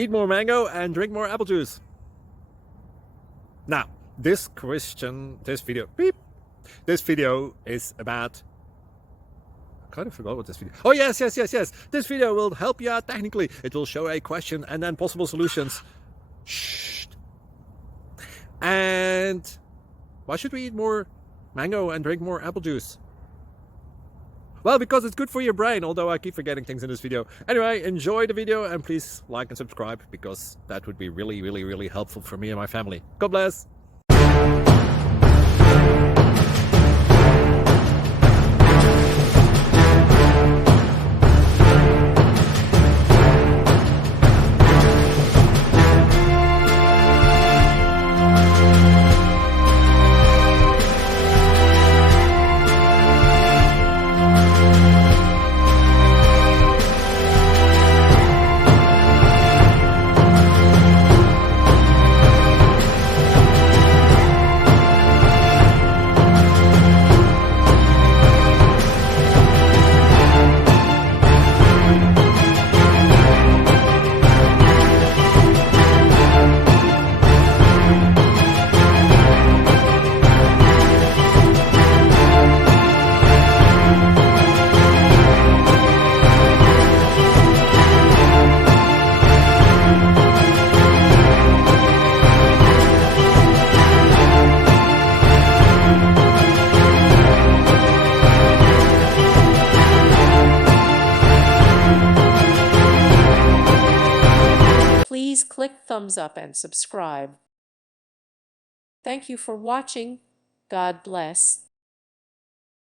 Eat more mango and drink more apple juice. Now, this video is about... I kind of forgot what this video... Oh, yes. This video will help you out technically. It will show a question and then possible solutions. Shh. And why should we eat more mango and drink more apple juice? Well, because it's good for your brain, although I keep forgetting things in this video. Anyway, enjoy the video and please like and subscribe, because that would be really helpful for me and my family. God bless! Please click thumbs up and subscribe. Thank you for watching. God bless.